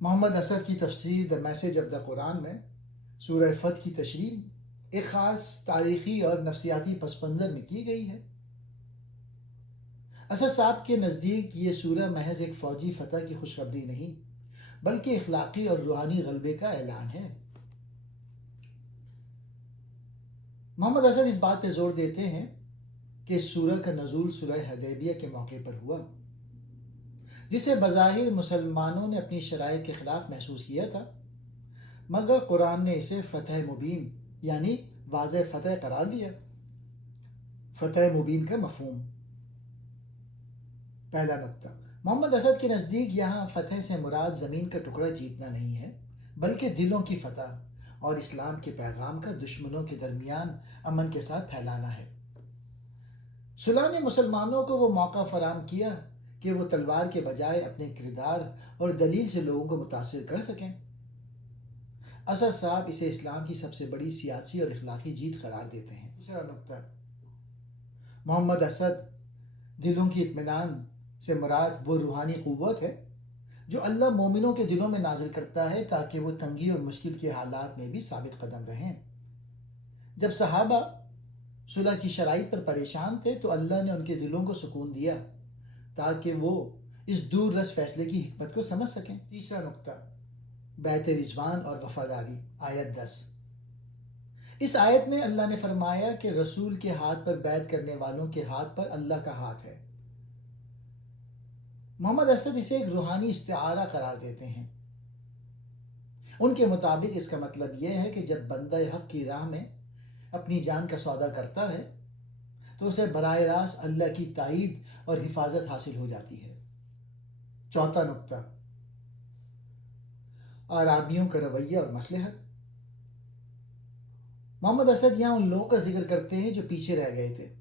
محمد اسد کی تفسیر the message of the قرآن میں سورہ فتح کی تشریح ایک خاص تاریخی اور نفسیاتی پس منظر میں کی گئی ہے۔ اسد صاحب کے نزدیک یہ سورہ محض ایک فوجی فتح کی خوشخبری نہیں بلکہ اخلاقی اور روحانی غلبے کا اعلان ہے۔ محمد اسد اس بات پہ زور دیتے ہیں کہ اس سورہ کا نزول سورہ حدیبیہ کے موقع پر ہوا، جسے بظاہر مسلمانوں نے اپنی شرائط کے خلاف محسوس کیا تھا، مگر قرآن نے اسے فتح مبین یعنی واضح فتح قرار دیا۔ فتح مبین کا مفہوم۔ پہلا نقطہ، محمد اسد کے نزدیک یہاں فتح سے مراد زمین کا ٹکڑا جیتنا نہیں ہے بلکہ دلوں کی فتح اور اسلام کے پیغام کا دشمنوں کے درمیان امن کے ساتھ پھیلانا ہے۔ صلح نے مسلمانوں کو وہ موقع فراہم کیا کہ وہ تلوار کے بجائے اپنے کردار اور دلیل سے لوگوں کو متاثر کر سکیں۔ اسد صاحب اسے اسلام کی سب سے بڑی سیاسی اور اخلاقی جیت قرار دیتے ہیں۔ دوسرا نقطہ، محمد اسد دلوں کی اطمینان سے مراد وہ روحانی قوت ہے جو اللہ مومنوں کے دلوں میں نازل کرتا ہے تاکہ وہ تنگی اور مشکل کے حالات میں بھی ثابت قدم رہیں۔ جب صحابہ صلح کی شرائط پر پریشان تھے تو اللہ نے ان کے دلوں کو سکون دیا تاکہ وہ اس دور رس فیصلے کی حکمت کو سمجھ سکیں۔ تیسرا نقطہ، بیعت رضوان اور وفاداری، آیت 10۔ اس آیت میں اللہ نے فرمایا کہ رسول کے ہاتھ پر بیعت کرنے والوں کے ہاتھ پر اللہ کا ہاتھ ہے۔ محمد اسد اسے ایک روحانی استعارہ قرار دیتے ہیں۔ ان کے مطابق اس کا مطلب یہ ہے کہ جب بندہ حق کی راہ میں اپنی جان کا سودا کرتا ہے تو اسے براہ راست اللہ کی تائید اور حفاظت حاصل ہو جاتی ہے۔ چوتھا نقطہ، اعرابیوں کا رویہ اور مصلحت۔ محمد اسد یہاں ان لوگوں کا ذکر کرتے ہیں جو پیچھے رہ گئے تھے۔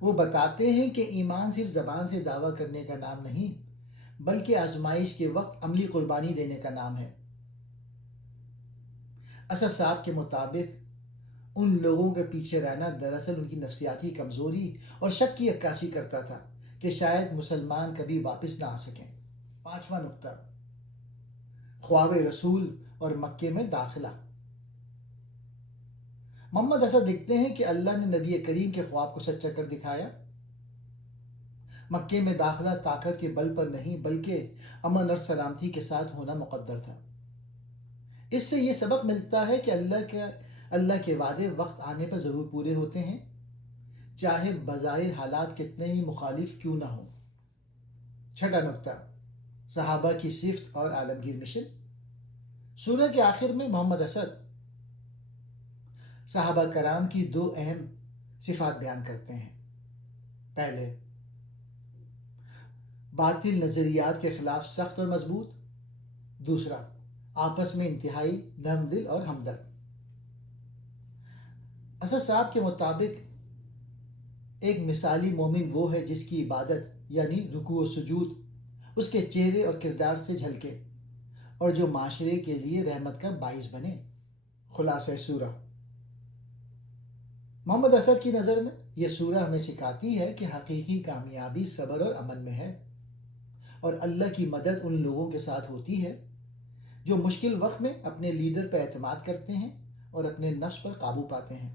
وہ بتاتے ہیں کہ ایمان صرف زبان سے دعویٰ کرنے کا نام نہیں بلکہ آزمائش کے وقت عملی قربانی دینے کا نام ہے۔ اسد صاحب کے مطابق ان لوگوں کے پیچھے رہنا دراصل ان کی نفسیاتی کمزوری اور شک کی عکاسی کرتا تھا کہ شاید مسلمان کبھی واپس نہ آ سکیں۔ پانچواں نقطہ، خواب رسول اور مکے میں داخلہ۔ محمد اسد لکھتے ہیں کہ اللہ نے نبی کریم کے خواب کو سچا کر دکھایا۔ مکے میں داخلہ طاقت کے بل پر نہیں بلکہ امن اور سلامتی کے ساتھ ہونا مقدر تھا۔ اس سے یہ سبق ملتا ہے کہ اللہ کے وعدے وقت آنے پر ضرور پورے ہوتے ہیں، چاہے بظاہر حالات کتنے ہی مخالف کیوں نہ ہوں۔ چھٹا نقطہ، صحابہ کی صفت اور عالمگیر مشن۔ سورہ کے آخر میں محمد اسد صحابہ کرام کی دو اہم صفات بیان کرتے ہیں۔ پہلے، باطل نظریات کے خلاف سخت اور مضبوط۔ دوسرا، آپس میں انتہائی نرم دل اور ہمدرد۔ اسد صاحب کے مطابق ایک مثالی مومن وہ ہے جس کی عبادت یعنی رکوع و سجود اس کے چہرے اور کردار سے جھلکے اور جو معاشرے کے لیے رحمت کا باعث بنے۔ خلاصہ سورہ، محمد اسد کی نظر میں یہ سورہ ہمیں سکھاتی ہے کہ حقیقی کامیابی صبر اور امن میں ہے، اور اللہ کی مدد ان لوگوں کے ساتھ ہوتی ہے جو مشکل وقت میں اپنے لیڈر پر اعتماد کرتے ہیں اور اپنے نفس پر قابو پاتے ہیں۔